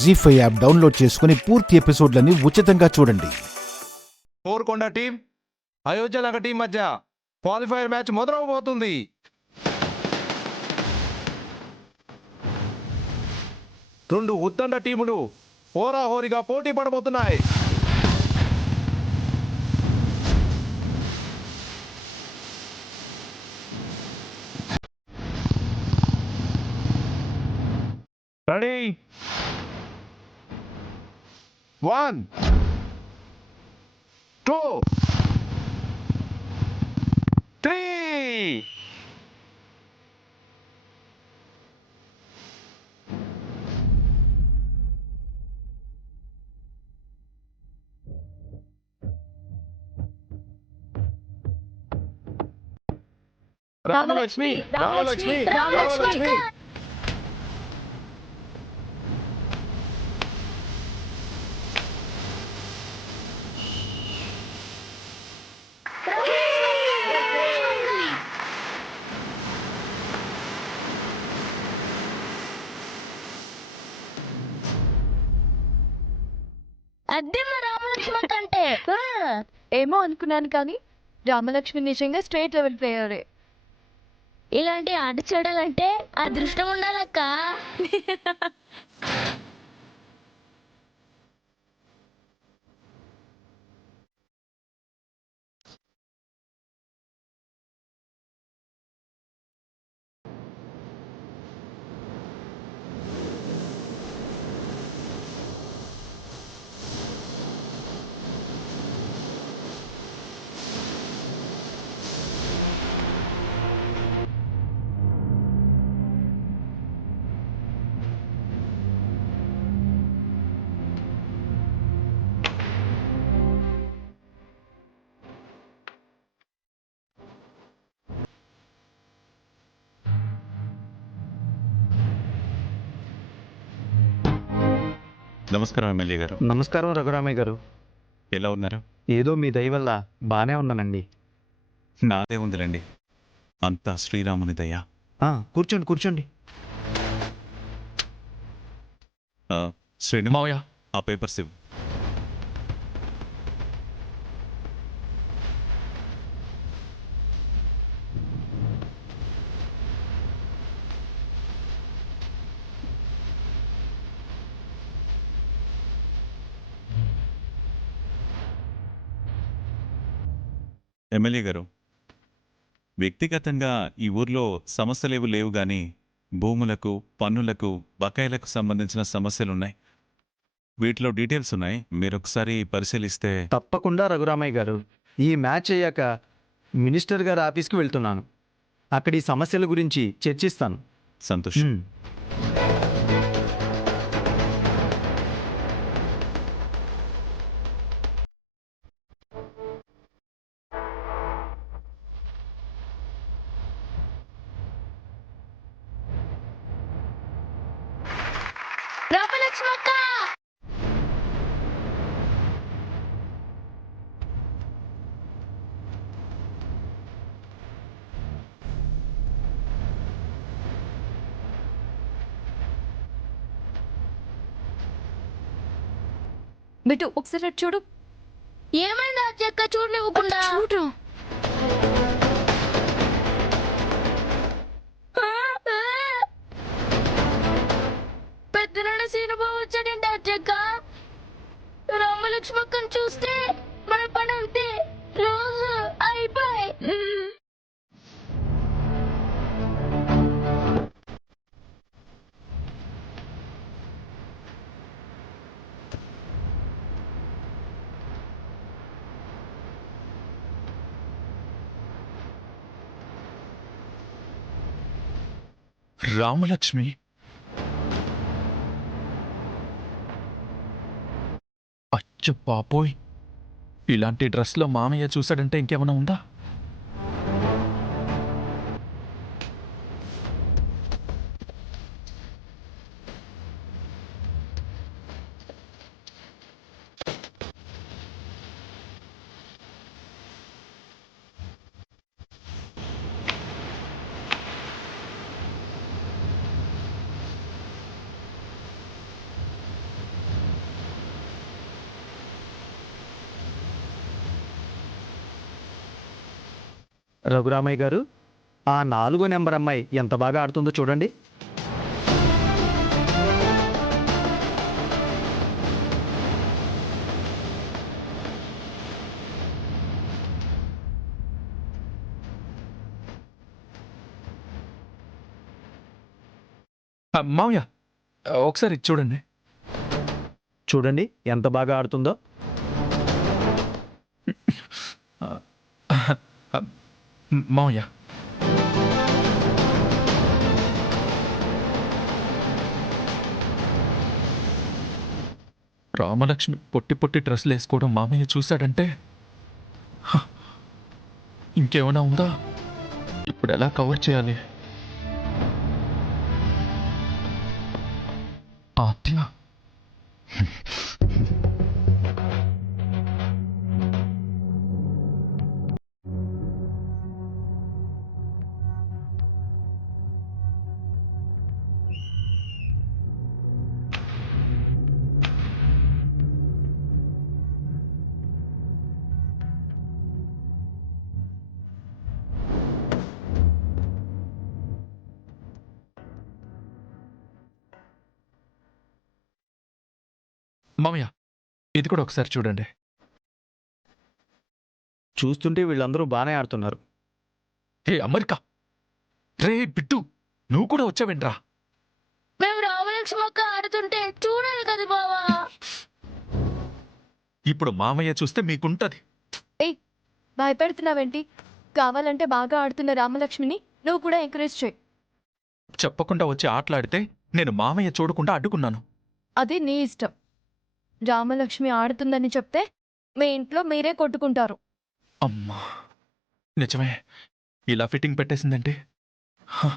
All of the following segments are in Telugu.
జీ5 యాప్ డౌన్లోడ్ చేసుకుని పూర్తి ఎపిసోడ్లని ఉచితంగా చూడండి. కోరుకొండ టీం అయోధ్య నగర్ టీం మధ్య క్వాలిఫైర్ మ్యాచ్ మొదలవబోతుంది. రెండు ఉద్దండ టీములు హోరాహోరీగా పోటీ పడబోతున్నాయి. రెడీ 1 2 3 రామలక్ష్మి రామలక్ష్మి రామలక్ష్మి అదే మా రామలక్ష్మి అంటే ఏమో అనుకున్నాను కానీ రామలక్ష్మి నిజంగా స్టేట్ లెవెల్ ప్లేయరే. ఇలాంటి ఆట చూడాలంటే అదృష్టం ఉండాలక్క. నమస్కారం ఎమ్మెల్యే గారు. నమస్కారం రఘురామయ్య గారు. ఎలా ఉన్నారు? ఏదో మీ దయ వల్ల బాగానే ఉన్నానండి. నాదే ఉందిలేండి, అంతా శ్రీరాముని దయ. కూర్చోండి కూర్చోండి. శ్రీను మావయ్య ఆ పేపర్స్ ఇవ్వు. ఎమ్మెల్యే గారు, వ్యక్తిగతంగా ఈ ఊర్లో సమస్యలేవు లేవు కానీ భూములకు, పన్నులకు, బకాయిలకు సంబంధించిన సమస్యలున్నాయి. వీటిలో డీటెయిల్స్ ఉన్నాయి, మీరు ఒకసారి పరిశీలిస్తే. తప్పకుండా రఘురామయ్య గారు. ఈ మ్యాచ్ అయ్యాక మినిస్టర్ గారి ఆఫీస్కి వెళ్తున్నాను. అక్కడ ఈ సమస్యల గురించి చర్చిస్తాను. సంతోషం. రామలక్ష్మి అక్క బిట్టు ఒకసారి అటు చూడు. ఏమైంది అక్క చూడనివ్వకుండా? చూడు. పెద్దనాన్న సీనుబాబు వచ్చాడండి అక్క. రామలక్ష్మి అక్కని చూస్తే మన పని అంతే, రోజు అయిపోయి. రామలక్ష్మి అచ్చ పాపోయ్, ఇలాంటి డ్రెస్లో మామయ్య చూశాడంటే ఇంకేమైనా ఉందా? రఘురామయ్య గారు, ఆ 4 నెంబర్ అమ్మాయి ఎంత బాగా ఆడుతుందో చూడండి. మామయ్య ఒకసారి ఇది చూడండి. చూడండి ఎంత బాగా ఆడుతుందో. మామయ్య రామలక్ష్మి పొట్టి పొట్టి డ్రెస్సులు వేసుకోవడం మామయ్య చూశాడంటే హ, ఇంకేమైనా ఉందా? ఇప్పుడు ఎలా కవర్ చేయాలి? ఆత్య మామయ్య ఇది కూడా ఒకసారి చూడండి. చూస్తుంటే వీళ్ళందరూ బాగానే ఆడుతున్నారు. హే అమెరికా, రే బిట్టు, నువ్వు కూడా వచ్చావేంట్రా? మేము రామలక్ష్మి అక్క ఆడుతుంటే చూడాలి కదా బావా. ఇప్పుడు మామయ్య చూస్తే మీకుంటది. ఏయ్, భయపెడుతున్నావేంటి? కావాలంటే బాగా ఆడుతున్న రామలక్ష్మిని నువ్వు కూడా ఎంకరేజ్ చేయి. చెప్పకుండా వచ్చి ఆటలాడితే నేను మామయ్య చూడకుండా అడ్డుకున్నాను. అది నీ ఇష్టం. రామలక్ష్మి ఆడుతుందని చెప్తే మీ ఇంట్లో మీరే కొట్టుకుంటారు. అమ్మా, నిజమే, ఇలా ఫిట్టింగ్ పెట్టేసిందంటే హ.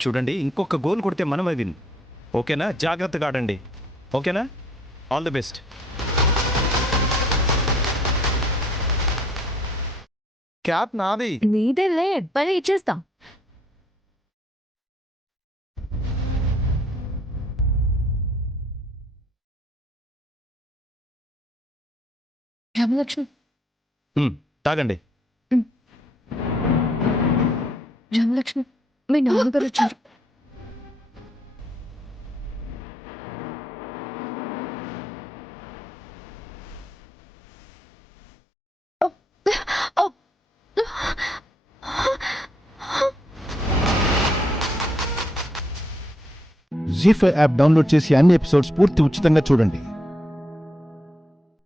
చూడండి, ఇంకొక గోల్ కొడితే మనమే విన్. ఓకేనా? జాగ్రత్తగా ఆడండి. ఓకేనా? All the best. క్యాప్ నాది. నీదేలే, పని ఇచ్చేస్తా. రామలక్ష్మి, తాగండి. రామలక్ష్మి, మీ నాన్నగారు వచ్చారు. జీ5 యాప్ డౌన్లోడ్ చేసి అన్ని ఎపిసోడ్స్ పూర్తి ఉచితంగా చూడండి.